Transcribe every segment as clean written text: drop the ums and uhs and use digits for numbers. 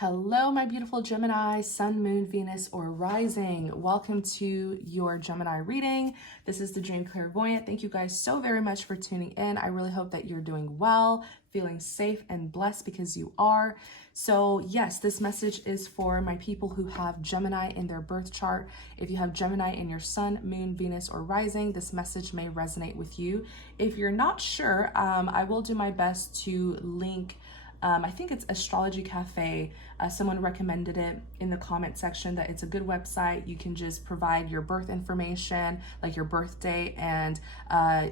Hello, my beautiful Gemini, Sun, Moon, Venus, or Rising. Welcome to your Gemini reading. This is the Dream Clairvoyant. Thank you guys so very much for tuning in. I really hope that you're doing well, feeling safe and blessed because you are. So yes, this message is for my people who have Gemini in their birth chart. If you have Gemini in your Sun, Moon, Venus, or Rising, this message may resonate with you. If you're not sure, I will do my best to link I think it's Astrology Cafe. Someone recommended it in the comment section that it's a good website. You can just provide your birth information, like your birthday, and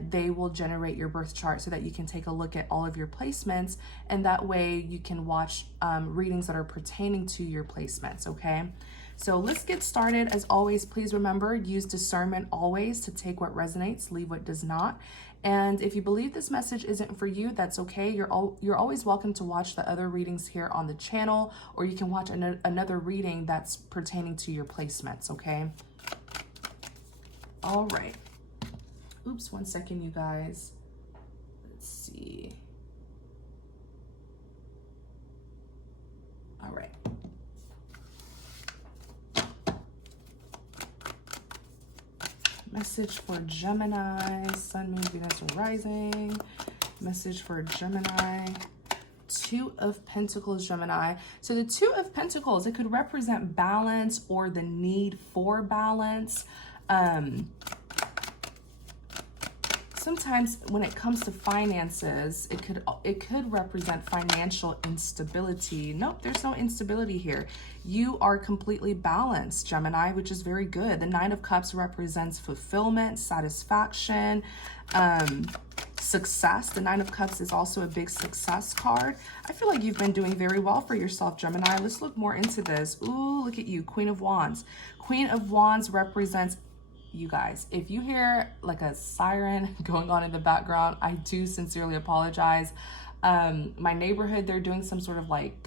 they will generate your birth chart so that you can take a look at all of your placements. And that way you can watch readings that are pertaining to your placements, okay? So let's get started. As always, please remember, use discernment always to take what resonates, leave what does not. And if you believe this message isn't for you, that's okay. You're always welcome to watch the other readings here on the channel, or you can watch another reading that's pertaining to your placements, okay? All right. Oops, one second, you guys. Let's see. All right. Message for Gemini, Sun, Moon, Venus, or Rising. Message for Gemini. Two of Pentacles, Gemini. So the Two of Pentacles, it could represent balance or the need for balance. Sometimes when it comes to finances, it could represent financial instability. Nope, there's no instability here. You are completely balanced, Gemini, which is very good. The Nine of Cups represents fulfillment, satisfaction, success. The Nine of Cups is also a big success card. I feel like you've been doing very well for yourself, Gemini. Let's look more into this. Ooh, look at you, Queen of Wands. Queen of Wands represents, you guys, if you hear like a siren going on in the background, I do sincerely apologize. My neighborhood, they're doing some sort of like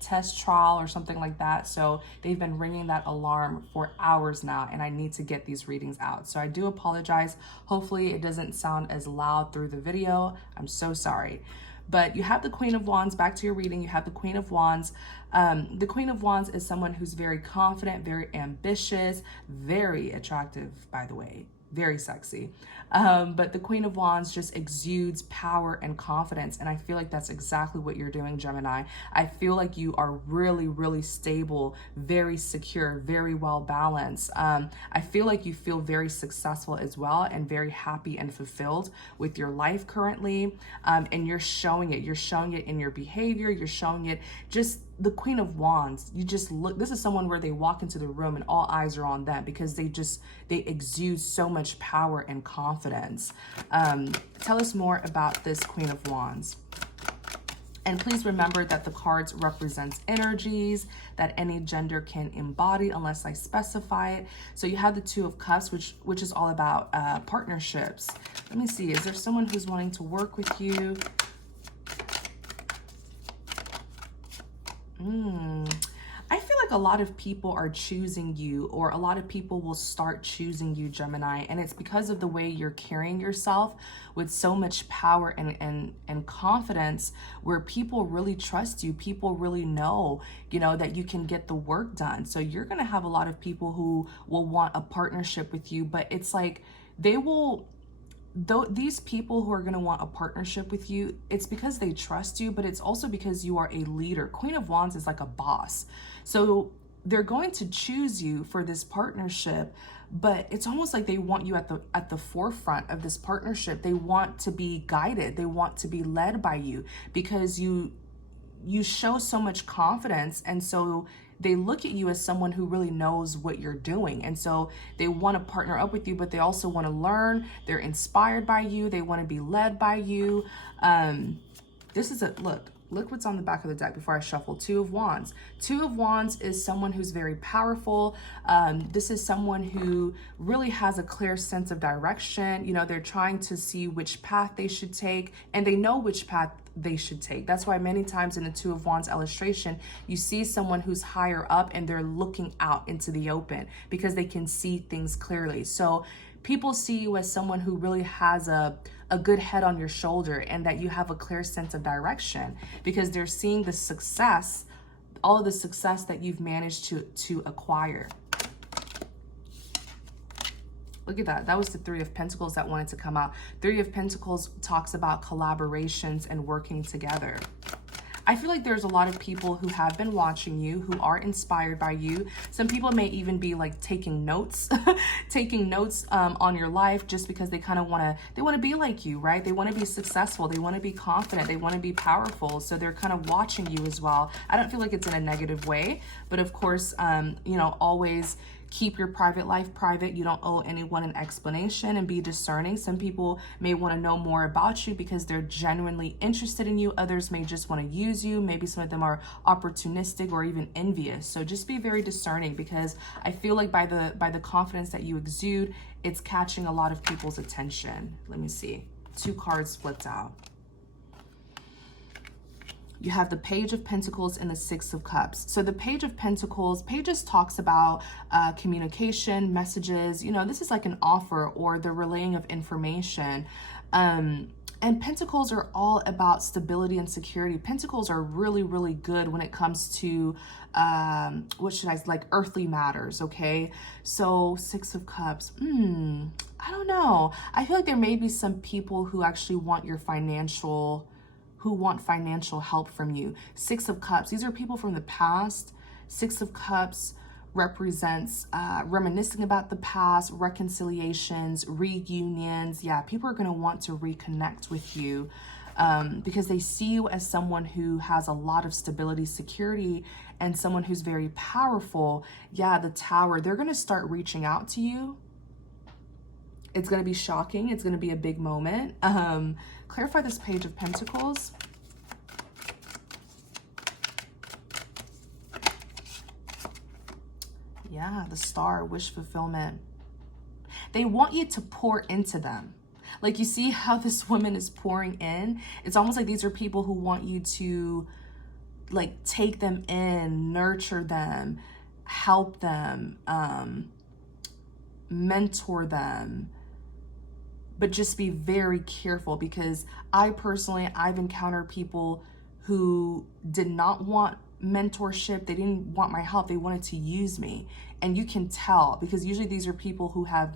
test trial or something like that. So they've been ringing that alarm for hours now, and I need to get these readings out. So I do apologize. Hopefully it doesn't sound as loud through the video. I'm so sorry. But you have the Queen of Wands. Back to your reading, you have the Queen of Wands. The Queen of Wands is someone who's very confident, very ambitious, very attractive, by the way, very sexy. But the Queen of Wands just exudes power and confidence. And I feel like that's exactly what you're doing, Gemini. I feel like you are really, really stable, very secure, very well balanced. I feel like you feel very successful as well and very happy and fulfilled with your life currently. And you're showing it. You're showing it in your behavior. You're showing it just the Queen of Wands. You just look, this is someone where they walk into the room and all eyes are on them because they exude so much power and confidence. Tell us more about this Queen of Wands. And please remember that the cards represents energies that any gender can embody unless I specify it. So you have the Two of Cups, which is all about partnerships. Let me see, is there someone who's wanting to work with you? I feel like a lot of people are choosing you, or a lot of people will start choosing you, Gemini, and it's because of the way you're carrying yourself with so much power and confidence, where people really trust you. People really know, that you can get the work done. So you're going to have a lot of people who will want a partnership with you, but it's like these people who are going to want a partnership with you, it's because they trust you, but it's also because you are a leader. Queen of Wands is like a boss. So they're going to choose you for this partnership, but it's almost like they want you at the forefront of this partnership. They want to be guided. They want to be led by you because you show so much confidence, and so they look at you as someone who really knows what you're doing. And so they want to partner up with you, but they also want to learn. They're inspired by you. They want to be led by you. This is look what's on the back of the deck before I shuffle. Two of Wands. Two of Wands is someone who's very powerful. This is someone who really has a clear sense of direction. They're trying to see which path they should take, and they know which path they should take. That's why many times in the Two of Wands illustration, you see someone who's higher up and they're looking out into the open because they can see things clearly. So people see you as someone who really has a good head on your shoulder, and that you have a clear sense of direction because they're seeing the success all of the success that you've managed to acquire. Look at that. That was the Three of Pentacles that wanted to come out. Three of Pentacles talks about collaborations and working together. I feel like there's a lot of people who have been watching you, who are inspired by you. Some people may even be like taking notes, taking notes on your life, just because they kind of want to be like you, right? They want to be successful. They want to be confident. They want to be powerful. So they're kind of watching you as well. I don't feel like it's in a negative way, but of course, you know, always keep your private life private. You don't owe anyone an explanation, and be discerning. Some people may want to know more about you because they're genuinely interested in you. Others may just want to use you. Maybe some of them are opportunistic or even envious. So just be very discerning, because I feel like by the confidence that you exude, it's catching a lot of people's attention. Let me see. 2 cards flipped out. You have the Page of Pentacles and the Six of Cups. So the Page of Pentacles, Pages talks about communication, messages. You know, this is like an offer or the relaying of information. And Pentacles are all about stability and security. Pentacles are really, really good when it comes to, like earthly matters, okay? So 6 of Cups, I don't know. I feel like there may be some people who actually want your financial help from you. 6 of Cups, these are people from the past. 6 of Cups represents reminiscing about the past, reconciliations, reunions. Yeah, people are going to want to reconnect with you because they see you as someone who has a lot of stability, security, and someone who's very powerful. Yeah, the Tower, they're going to start reaching out to you. It's going to be shocking. It's going to be a big moment. Clarify this Page of Pentacles. Yeah, the Star, wish fulfillment. They want you to pour into them. Like, you see how this woman is pouring in? It's almost like these are people who want you to, like, take them in, nurture them, help them, mentor them. But just be very careful, because I've encountered people who did not want mentorship. They didn't want my help. They wanted to use me. And you can tell, because usually these are people who have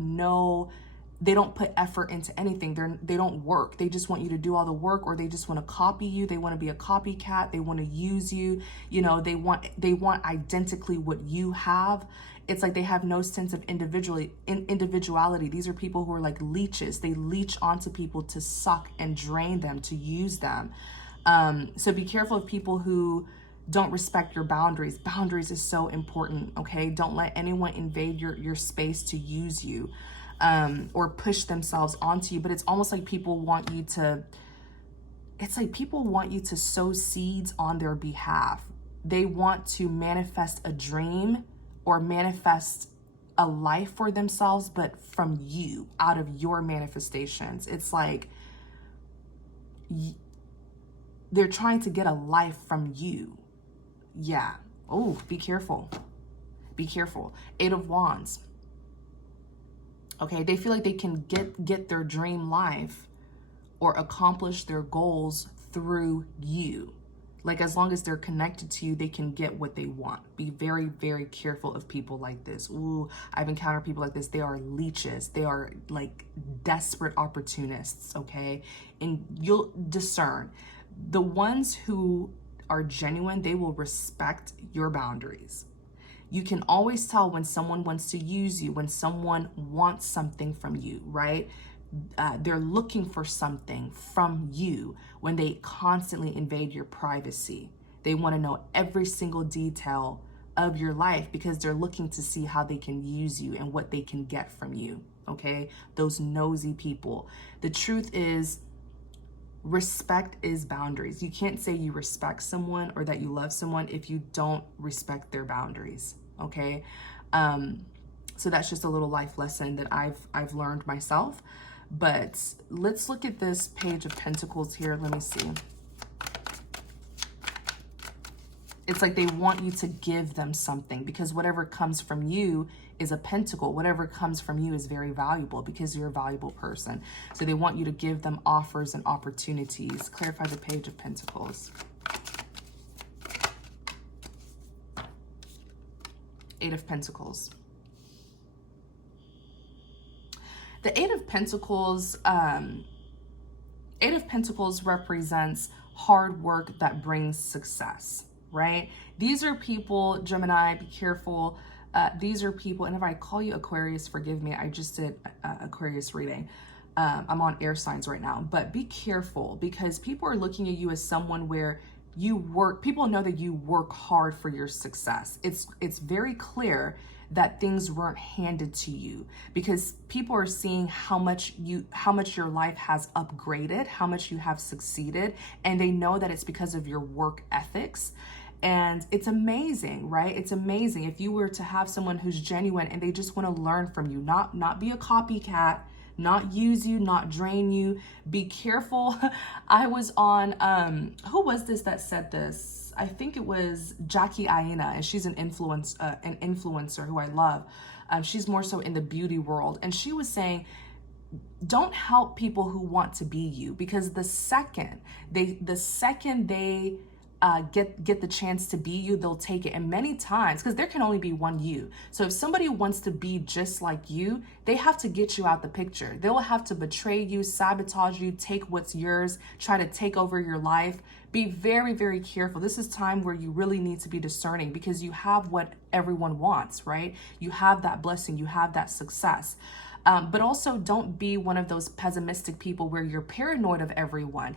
they don't put effort into anything. They don't work. They just want you to do all the work, or they just want to copy you. They want to be a copycat. They want to use you. You know, they want identically what you have. It's like they have no sense of individuality. These are people who are like leeches. They leech onto people to suck and drain them, to use them. So be careful of people who don't respect your boundaries. Boundaries is so important, okay? Don't let anyone invade your space to use you or push themselves onto you. But it's almost like people want you to sow seeds on their behalf. They want to manifest a dream or manifest a life for themselves, but from you, out of your manifestations. It's like they're trying to get a life from you. Yeah. Oh, be careful. Be careful. 8 of Wands. Okay, they feel like they can get their dream life or accomplish their goals through you. Like, as long as they're connected to you, they can get what they want. Be very, very careful of people like this. Ooh, I've encountered people like this. They are leeches. They are like desperate opportunists, okay? And you'll discern. The ones who are genuine, they will respect your boundaries. You can always tell when someone wants to use you, when someone wants something from you, right? They're looking for something from you when they constantly invade your privacy. They want to know every single detail of your life because they're looking to see how they can use you and what they can get from you, okay? Those nosy people. The truth is, respect is boundaries. You can't say you respect someone or that you love someone if you don't respect their boundaries, okay? So that's just a little life lesson that I've learned myself. But let's look at this Page of Pentacles here. Let me see. It's like they want you to give them something because whatever comes from you is a pentacle. Whatever comes from you is very valuable because you're a valuable person. So they want you to give them offers and opportunities. Clarify the Page of Pentacles. Eight of Pentacles. The Eight of Pentacles, represents hard work that brings success, right? These are people, Gemini, be careful. These are people, and if I call you Aquarius, forgive me, I just did Aquarius reading. I'm on air signs right now, but be careful because people are looking at you as someone where you work, people know that you work hard for your success. It's very clear that things weren't handed to you because people are seeing how much your life has upgraded, how much you have succeeded, and they know that it's because of your work ethics. And it's amazing, right? It's amazing if you were to have someone who's genuine and they just want to learn from you, not be a copycat, not use you, not drain you. Be careful. I was on, who was this that said this? I think it was Jackie Aina, and she's an influencer who I love. She's more so in the beauty world. And she was saying, don't help people who want to be you, because the second they get the chance to be you, they'll take it. And many times, because there can only be one you. So if somebody wants to be just like you, they have to get you out the picture. They will have to betray you, sabotage you, take what's yours, try to take over your life. Be very, very careful. This is time where you really need to be discerning because you have what everyone wants, right? You have that blessing, you have that success. But also don't be one of those pessimistic people where you're paranoid of everyone.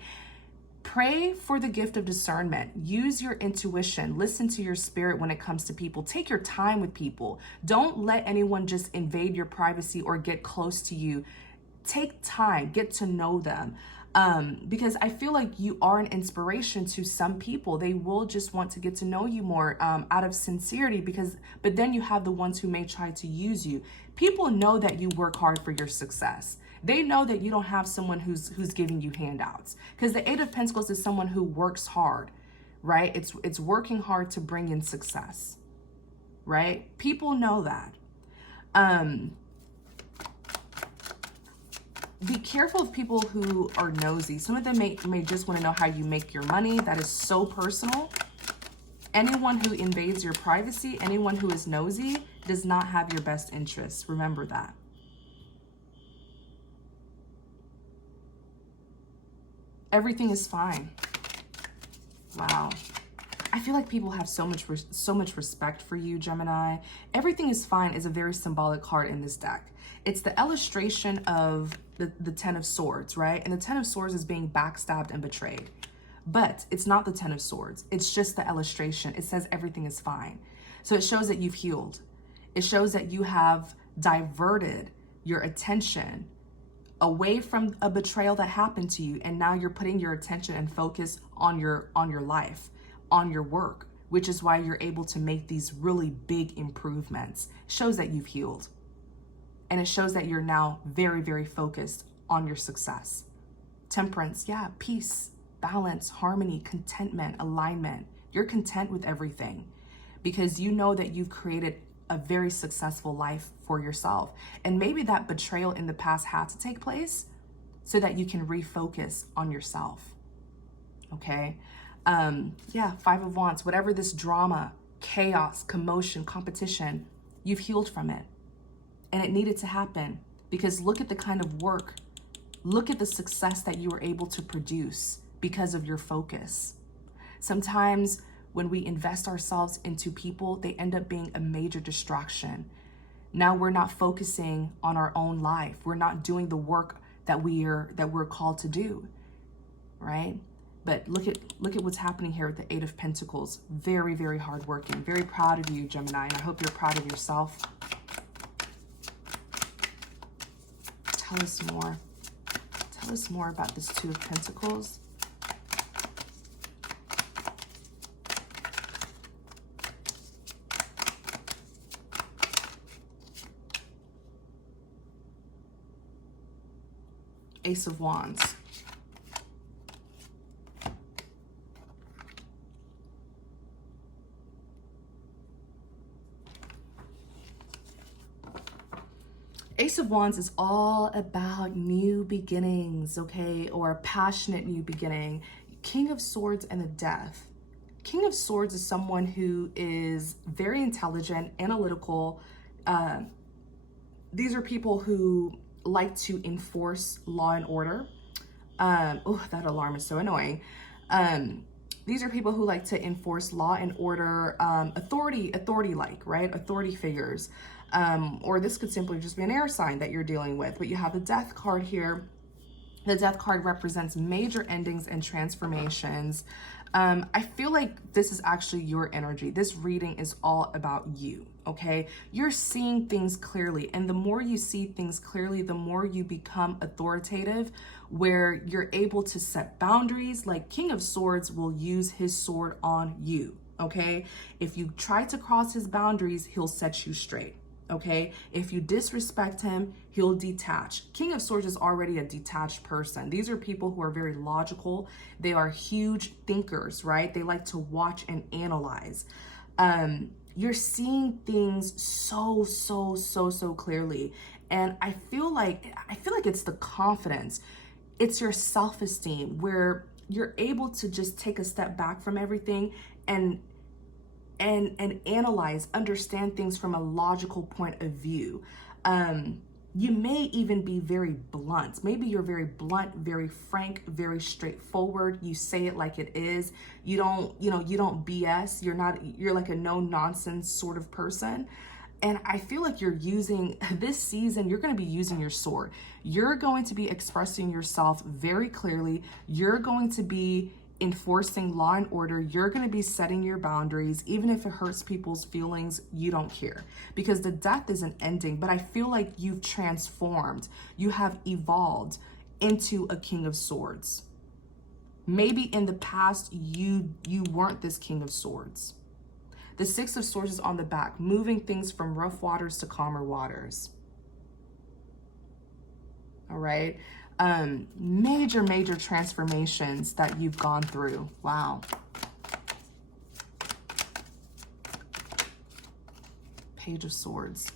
Pray for the gift of discernment. Use your intuition. Listen to your spirit when it comes to people. Take your time with people. Don't let anyone just invade your privacy or get close to you. Take time, get to know them. Because I feel like you are an inspiration to some people. They will just want to get to know you more out of sincerity, but then you have the ones who may try to use you. People know that you work hard for your success. They know that you don't have someone who's giving you handouts, because the Eight of Pentacles is someone who works hard, right? It's working hard to bring in success, right? People know that. Be careful of people who are nosy. Some of them may just want to know how you make your money. That is so personal. Anyone who invades your privacy, anyone who is nosy, does not have your best interests. Remember that. Everything is fine. Wow. I feel like people have so much respect for you, Gemini. Everything is fine is a very symbolic card in this deck. It's the illustration of the Ten of Swords, right? And the Ten of Swords is being backstabbed and betrayed. But it's not the Ten of Swords. It's just the illustration. It says everything is fine. So it shows that you've healed. It shows that you have diverted your attention away from a betrayal that happened to you, and now you're putting your attention and focus on your life, on your work, which is why you're able to make these really big improvements. It shows that you've healed, and it shows that you're now very, very focused on your success. Temperance, yeah, peace, balance, harmony, contentment, alignment. You're content with everything because you know that you've created a very successful life for yourself. And maybe that betrayal in the past had to take place so that you can refocus on yourself. Okay. Yeah, Five of Wands, whatever this drama, chaos, commotion, competition, you've healed from it. And it needed to happen because look at the kind of work, look at the success that you were able to produce because of your focus. Sometimes when we invest ourselves into people, they end up being a major distraction. Now we're not focusing on our own life. We're not doing the work that we're called to do, right? But look at what's happening here with the Eight of Pentacles. Very, very hardworking. Very proud of you, Gemini, and I hope you're proud of yourself. Tell us more. Tell us more about this Two of Pentacles. Ace of Wands. Ace of Wands is all about new beginnings, okay? Or a passionate new beginning. King of Swords and the Death. King of Swords is someone who is very intelligent, analytical. These are people who like to enforce law and order. Oh, that alarm is so annoying. These are people who like to enforce law and order, authority-like, right? Authority figures. Or this could simply just be an air sign that you're dealing with. But you have the Death card here. The Death card represents major endings and transformations. I feel like this is actually your energy. This reading is all about you, okay? You're seeing things clearly, and the more you see things clearly, the more you become authoritative, where you're able to set boundaries. Like King of Swords will use his sword on you, okay? If you try to cross his boundaries, he'll set you straight. Okay, if you disrespect him, he'll detach. King of Swords is already a detached person. These are people who are very logical. They are huge thinkers, right? They like to watch and analyze. You're seeing things so clearly. And I feel like it's the confidence. It's your self-esteem where you're able to just take a step back from everything and analyze, understand things from a logical point of view. You may even be very blunt. Maybe you're very blunt, very frank, very straightforward. You say it like it is. You don't BS. You're like a no nonsense sort of person. And I feel like you're using this season, you're going to be using your sword. You're going to be expressing yourself very clearly. You're going to be enforcing law and order. You're going to be setting your boundaries. Even if it hurts people's feelings, you don't care, because the Death is an ending. But I feel like you've transformed. You have evolved into a King of Swords. Maybe in the past you weren't this King of Swords. The Six of Swords is on the back, moving things from rough waters to calmer waters. All right. Major transformations that you've gone through. Wow. Page of Swords.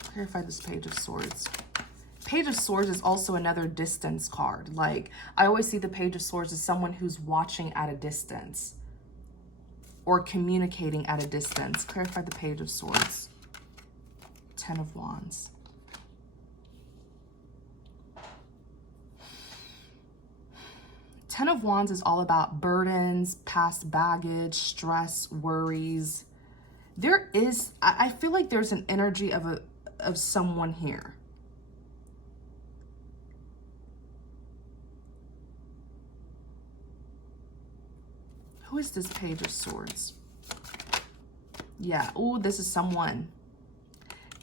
Clarify this Page of Swords. Page of Swords is also another distance card. Like, I always see the Page of Swords as someone who's watching at a distance or communicating at a distance. Clarify the Page of Swords. Ten of Wands. Ten of Wands is all about burdens, past baggage, stress, worries. I feel like there's an energy of someone here. Who is this Page of Swords? Yeah, oh, this is someone.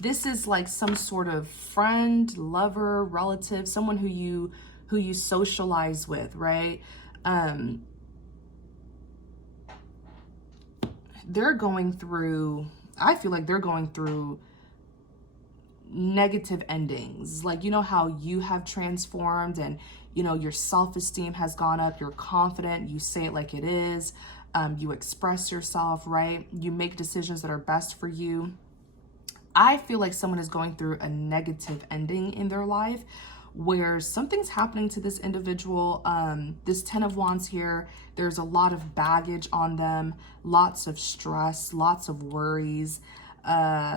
This is like some sort of friend, lover, relative, someone who you socialize with, right? They're going through, I feel like they're going through negative endings. Like, you know how you have transformed and, you know, your self-esteem has gone up, you're confident, you say it like it is, you express yourself, right? You make decisions that are best for you. I feel like someone is going through a negative ending in their life where something's happening to this individual. This Ten of Wands here, there's a lot of baggage on them, lots of stress, lots of worries.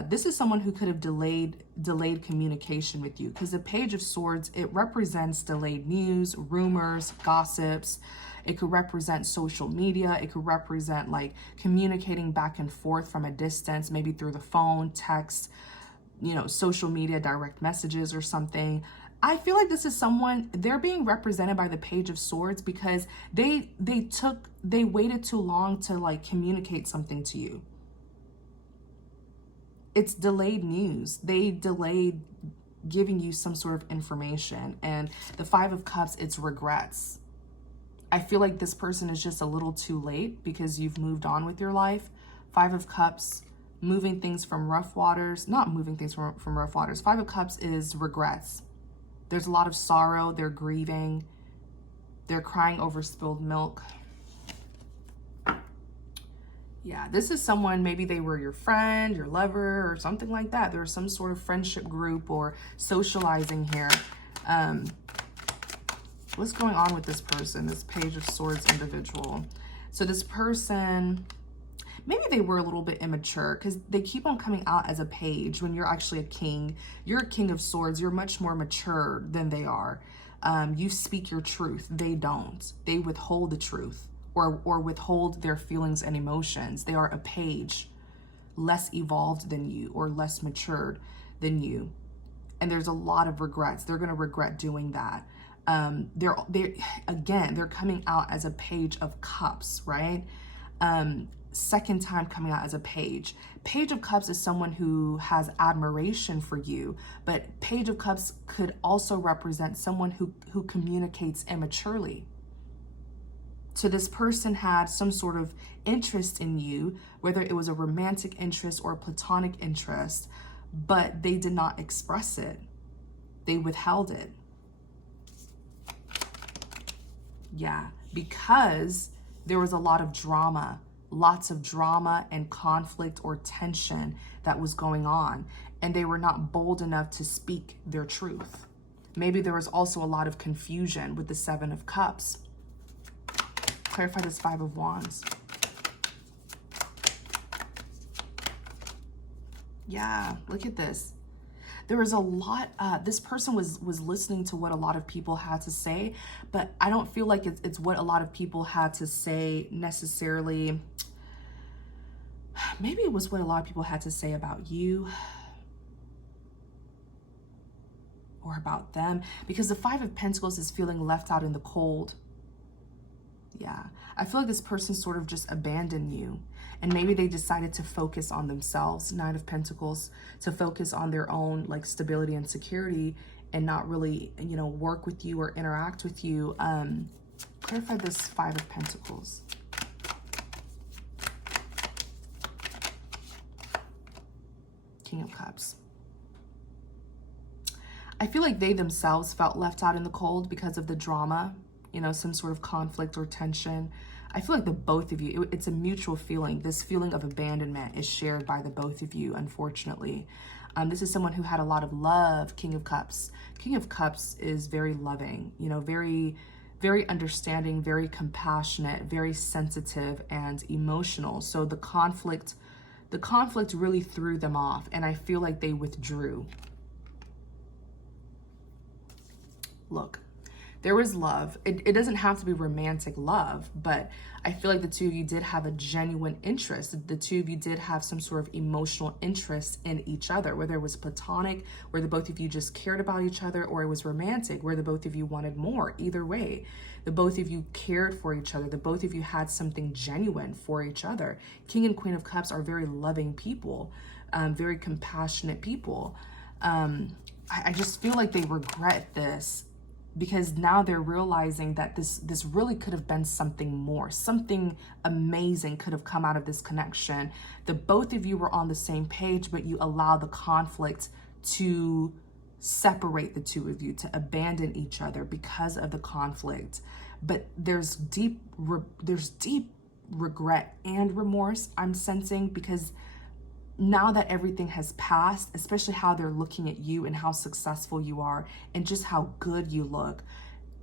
This is someone who could have delayed communication with you, because the Page of Swords, it represents delayed news, rumors, gossips. It could represent social media. It could represent like communicating back and forth from a distance, maybe through the phone, text, you know, social media, direct messages or something. I feel like this is someone, they're being represented by the Page of Swords because they waited too long to like communicate something to you. It's delayed news. They delayed giving you some sort of information. And the Five of Cups, it's regrets. I feel like this person is just a little too late because you've moved on with your life. Five of Cups, moving things from rough waters, not moving things from rough waters. Five of Cups is regrets. There's a lot of sorrow. They're grieving. They're crying over spilled milk. Yeah, this is someone, maybe they were your friend, your lover, or something like that. There was some sort of friendship group or socializing here. What's going on with this person, this Page of Swords individual? So this person, maybe they were a little bit immature because they keep on coming out as a page when you're actually a king. You're a King of Swords. You're much more mature than they are. You speak your truth. They don't. They withhold the truth or withhold their feelings and emotions. They are a page, less evolved than you or less matured than you. And there's a lot of regrets. They're going to regret doing that. They're coming out as a Page of Cups, right? Second time coming out as a page. Page of Cups is someone who has admiration for you, but Page of Cups could also represent someone who communicates immaturely. So this person had some sort of interest in you, whether it was a romantic interest or a platonic interest, but they did not express it. They withheld it. Yeah, because there was a lot of drama. Lots of drama and conflict or tension that was going on, and they were not bold enough to speak their truth. Maybe there was also a lot of confusion with the Seven of Cups. Clarify this Five of Wands. Yeah, look at this. There was a lot, this person was listening to what a lot of people had to say, but I don't feel like it's what a lot of people had to say necessarily. Maybe it was what a lot of people had to say about you or about them, because the Five of Pentacles is feeling left out in the cold. Yeah, I feel like this person sort of just abandoned you, and maybe they decided to focus on themselves. Nine of Pentacles, to focus on their own like stability and security and not really, you know, work with you or interact with you. Clarify this Five of Pentacles. King of Cups. I feel like they themselves felt left out in the cold because of the drama, you know, some sort of conflict or tension. I feel like the both of you, it's a mutual feeling. This feeling of abandonment is shared by the both of you, unfortunately. This is someone who had a lot of love. King of Cups. King of Cups is very loving, you know, very, very understanding, very compassionate, very sensitive and emotional. So the conflict really threw them off, and I feel like they withdrew. Look, there was love. It doesn't have to be romantic love, but I feel like the two of you did have a genuine interest. The two of you did have some sort of emotional interest in each other, whether it was platonic, where the both of you just cared about each other, or it was romantic, where the both of you wanted more. Either way, the both of you cared for each other. The both of you had something genuine for each other. King and Queen of Cups are very loving people, very compassionate people. I just feel like they regret this, because now they're realizing that this really could have been something more. Something amazing could have come out of this connection. The both of you were on the same page, but you allow the conflict to separate the two of you, to abandon each other because of the conflict. But there's deep regret and remorse I'm sensing, because now that everything has passed, especially how they're looking at you and how successful you are and just how good you look,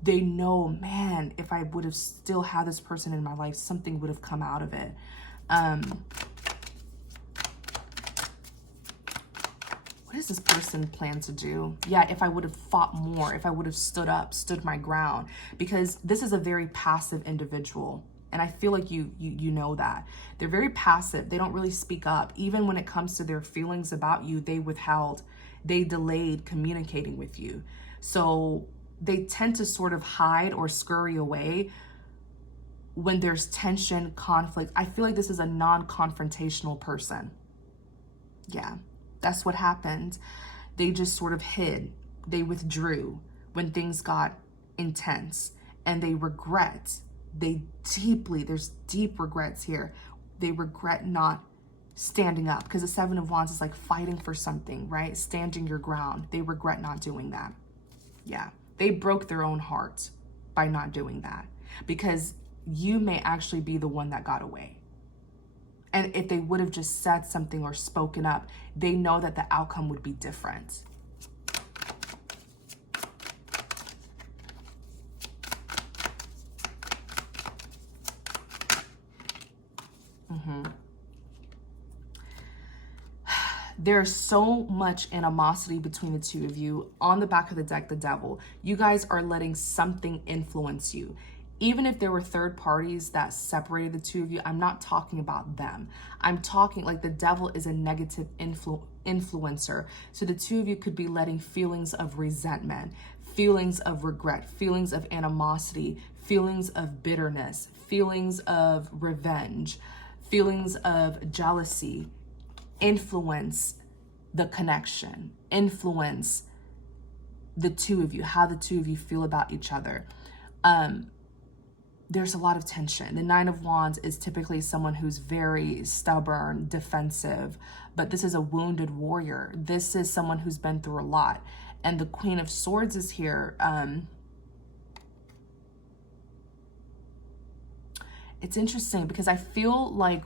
they know, man, if I would have still had this person in my life, something would have come out of it. What does this person plan to do? Yeah, if I would have fought more, if I would have stood up, stood my ground, because this is a very passive individual. And I feel like you know that. They're very passive. They don't really speak up. Even when it comes to their feelings about you, they withheld. They delayed communicating with you. So they tend to sort of hide or scurry away when there's tension, conflict. I feel like this is a non-confrontational person. Yeah, that's what happened. They just sort of hid. They withdrew when things got intense, and they regret. There's deep regrets here. They regret not standing up, because the Seven of Wands is like fighting for something, right? Standing your ground. They regret not doing that. Yeah, they broke their own heart by not doing that, because you may actually be the one that got away. And if they would have just said something or spoken up, they know that the outcome would be different. There's so much animosity between the two of you. On the back of the deck, the devil. You guys are letting something influence you. Even if there were third parties that separated the two of you, I'm not talking about them. I'm talking like the devil is a negative influencer. So the two of you could be letting feelings of resentment, feelings of regret, feelings of animosity, feelings of bitterness, feelings of revenge, feelings of jealousy, influence the connection, influence the two of you, how the two of you feel about each other. There's a lot of tension. The Nine of Wands is typically someone who's very stubborn, defensive, but this is a wounded warrior. This is someone who's been through a lot. And the Queen of Swords is here. It's interesting because I feel like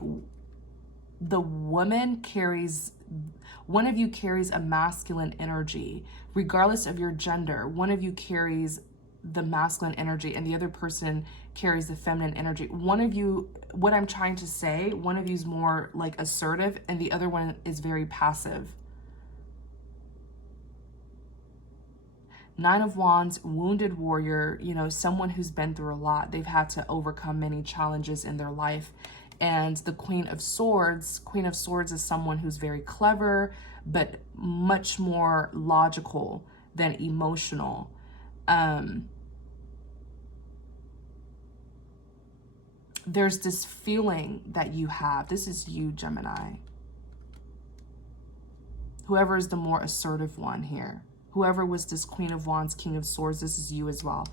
the woman carries, one of you carries a masculine energy, regardless of your gender. One of you carries the masculine energy and the other person carries the feminine energy. One of you, what I'm trying to say, one of you is more like assertive and the other one is very passive. Nine of Wands, wounded warrior, you know, someone who's been through a lot. They've had to overcome many challenges in their life. And the Queen of Swords is someone who's very clever, but much more logical than emotional. There's this feeling that you have. This is you, Gemini. Whoever is the more assertive one here. Whoever was this Queen of Wands, King of Swords, this is you as well.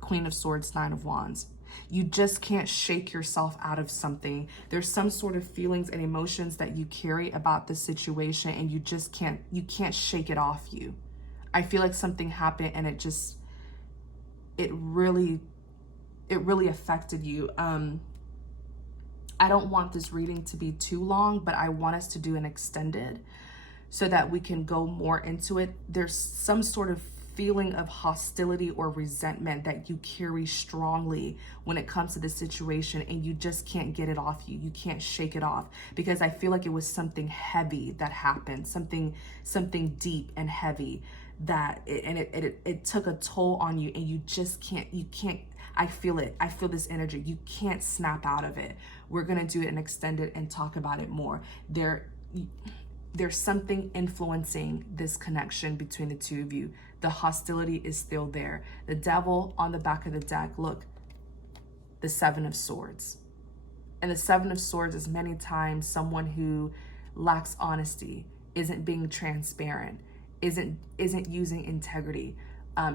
Queen of Swords, Nine of Wands. You just can't shake yourself out of something. There's some sort of feelings and emotions that you carry about the situation and you just can't shake it off you. I feel like something happened and it really affected you. I don't want this reading to be too long, but I want us to do an extended so that we can go more into it. There's some sort of feeling of hostility or resentment that you carry strongly when it comes to the situation and you just can't get it off you. You can't shake it off because I feel like it was something heavy that happened, something deep and heavy that it took a toll on you and you just can't, I feel it. I feel this energy. You can't snap out of it. We're going to do it and extend it and talk about it more. There's something influencing this connection between the two of you. The hostility is still there. The devil on the back of the deck, look, the Seven of Swords. And the Seven of Swords is many times someone who lacks honesty, isn't being transparent, isn't using integrity.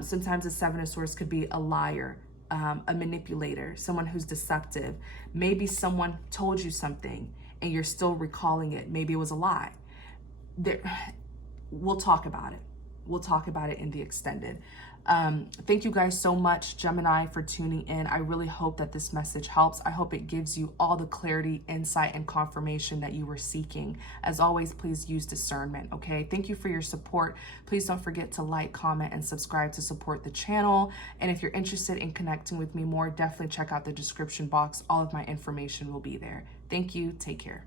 Sometimes the Seven of Swords could be a liar, a manipulator, someone who's deceptive. Maybe someone told you something and you're still recalling it. Maybe it was a lie. We'll talk about it. We'll talk about it in the extended. Thank you guys so much, Gemini, for tuning in. I really hope that this message helps. I hope it gives you all the clarity, insight, and confirmation that you were seeking. As always, please use discernment, okay? Thank you for your support. Please don't forget to like, comment, and subscribe to support the channel. And if you're interested in connecting with me more, definitely check out the description box. All of my information will be there. Thank you. Take care.